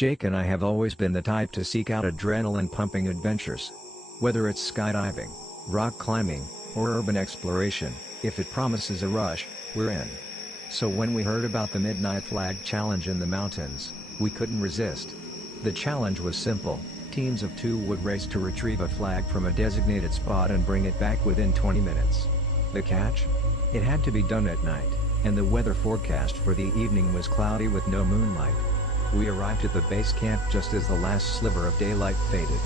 Jake and I have always been the type to seek out adrenaline-pumping adventures. Whether it's skydiving, rock climbing, or urban exploration, if it promises a rush, we're in. So when we heard about the Midnight Flag Challenge in the mountains, we couldn't resist. The challenge was simple: teams of 2 would race to retrieve a flag from a designated spot and bring it back within 20 minutes. The catch? It had to be done at night, and the weather forecast for the evening was cloudy with no moonlight. We arrived at the base camp just as the last sliver of daylight faded.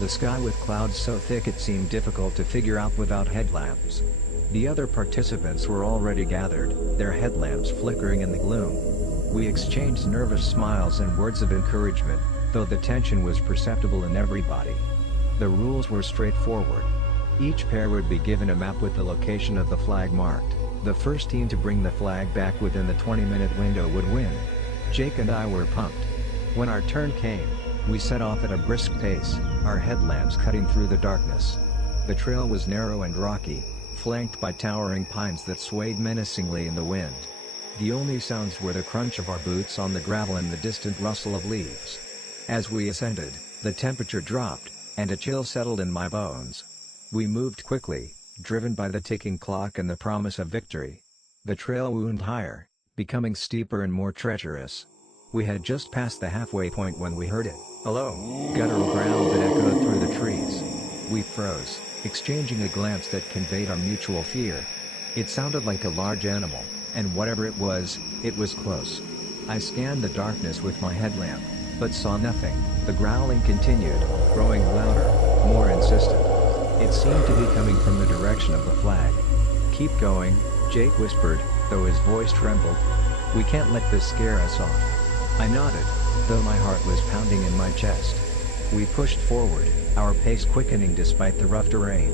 The sky with clouds so thick it seemed difficult to figure out without headlamps. The other participants were already gathered, their headlamps flickering in the gloom. We exchanged nervous smiles and words of encouragement, though the tension was perceptible in everybody. The rules were straightforward. Each pair would be given a map with the location of the flag marked. The first team to bring the flag back within the 20-minute window would win. Jake and I were pumped. When our turn came, we set off at a brisk pace, our headlamps cutting through the darkness. The trail was narrow and rocky, flanked by towering pines that swayed menacingly in the wind. The only sounds were the crunch of our boots on the gravel and the distant rustle of leaves. As we ascended, the temperature dropped, and a chill settled in my bones. We moved quickly, driven by the ticking clock and the promise of victory. The trail wound higher, becoming steeper and more treacherous. We had just passed the halfway point when we heard it. "Hello!" guttural growl that echoed through the trees. We froze, exchanging a glance that conveyed our mutual fear. It sounded like a large animal, and whatever it was close. I scanned the darkness with my headlamp, but saw nothing. The growling continued, growing louder, more insistent. It seemed to be coming from the direction of the flag. "Keep going," Jake whispered, though his voice trembled. "We can't let this scare us off." I nodded, though my heart was pounding in my chest. We pushed forward, our pace quickening despite the rough terrain.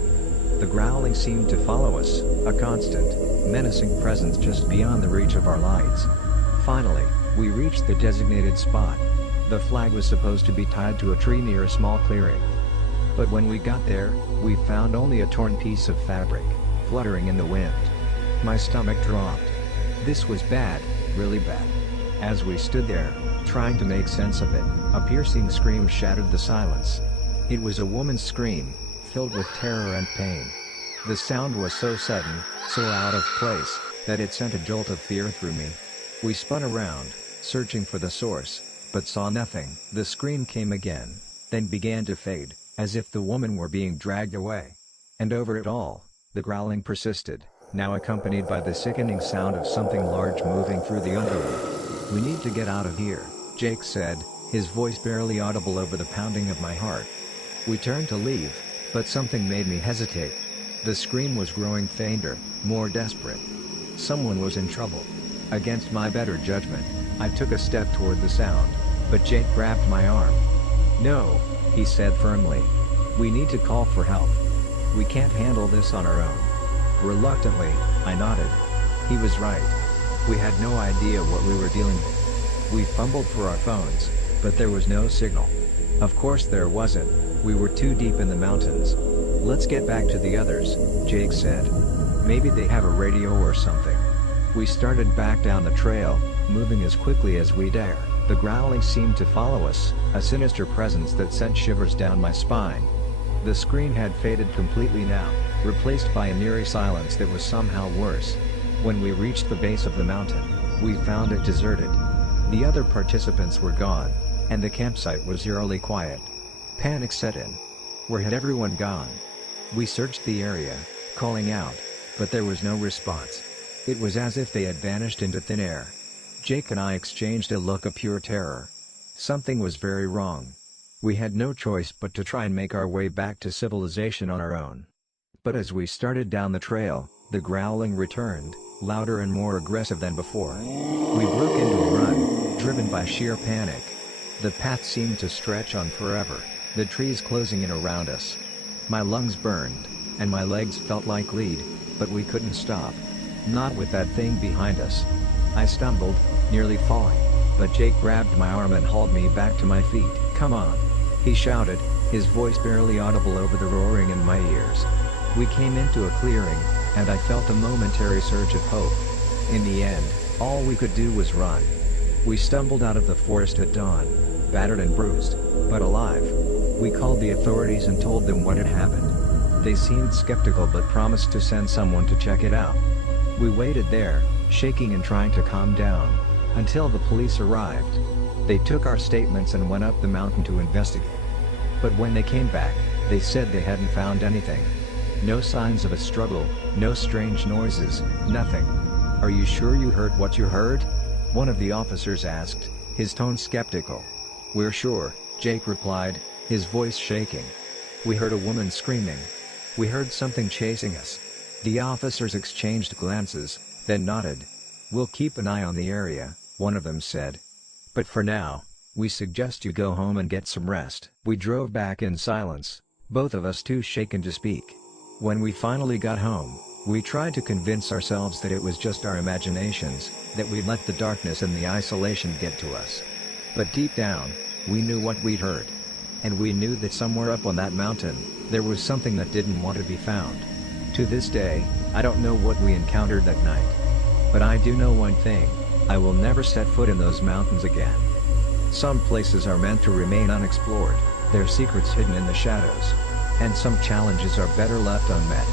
The growling seemed to follow us, a constant, menacing presence just beyond the reach of our lights. Finally, we reached the designated spot. The flag was supposed to be tied to a tree near a small clearing. But when we got there, we found only a torn piece of fabric, fluttering in the wind. My stomach dropped. This was bad, really bad. As we stood there, trying to make sense of it, a piercing scream shattered the silence. It was a woman's scream, filled with terror and pain. The sound was so sudden, so out of place, that it sent a jolt of fear through me. We spun around, searching for the source, but saw nothing. The scream came again, then began to fade, as if the woman were being dragged away. And over it all, the growling persisted, now accompanied by the sickening sound of something large moving through the underwood. "We need to get out of here," Jake said, his voice barely audible over the pounding of my heart. We turned to leave, but something made me hesitate. The scream was growing fainter, more desperate. Someone was in trouble. Against my better judgment, I took a step toward the sound, but Jake grabbed my arm. "No," he said firmly. "We need to call for help. We can't handle this on our own." Reluctantly, I nodded. He was right. We had no idea what we were dealing with. We fumbled for our phones, but there was no signal. Of course there wasn't, we were too deep in the mountains. "Let's get back to the others," Jake said. "Maybe they have a radio or something." We started back down the trail, moving as quickly as we dare. The growling seemed to follow us, a sinister presence that sent shivers down my spine. The scream had faded completely now, replaced by an eerie silence that was somehow worse. When we reached the base of the mountain, we found it deserted. The other participants were gone, and the campsite was eerily quiet. Panic set in. Where had everyone gone? We searched the area, calling out, but there was no response. It was as if they had vanished into thin air. Jake and I exchanged a look of pure terror. Something was very wrong. We had no choice but to try and make our way back to civilization on our own. But as we started down the trail, the growling returned, louder and more aggressive than before. We broke into a run, driven by sheer panic. The path seemed to stretch on forever, the trees closing in around us. My lungs burned, and my legs felt like lead, but we couldn't stop. Not with that thing behind us. I stumbled, nearly falling, but Jake grabbed my arm and hauled me back to my feet. "Come on," he shouted, his voice barely audible over the roaring in my ears. We came into a clearing, and I felt a momentary surge of hope. In the end, all we could do was run. We stumbled out of the forest at dawn. battered and bruised, but alive. We called the authorities and told them what had happened. They seemed skeptical but promised to send someone to check it out. We waited there, shaking and trying to calm down, until the police arrived. They took our statements and went up the mountain to investigate. But when they came back, they said they hadn't found anything. No signs of a struggle, no strange noises, nothing. "Are you sure you heard what you heard?" one of the officers asked, his tone skeptical. "We're sure," Jake replied, his voice shaking. "We heard a woman screaming. We heard something chasing us." The officers exchanged glances, then nodded. "We'll keep an eye on the area," one of them said. "But for now, we suggest you go home and get some rest." We drove back in silence, both of us too shaken to speak. When we finally got home, we tried to convince ourselves that it was just our imaginations, that we'd let the darkness and the isolation get to us. But deep down, we knew what we'd heard. And we knew that somewhere up on that mountain, there was something that didn't want to be found. To this day, I don't know what we encountered that night. But I do know one thing: I will never set foot in those mountains again. Some places are meant to remain unexplored, their secrets hidden in the shadows. And some challenges are better left unmet.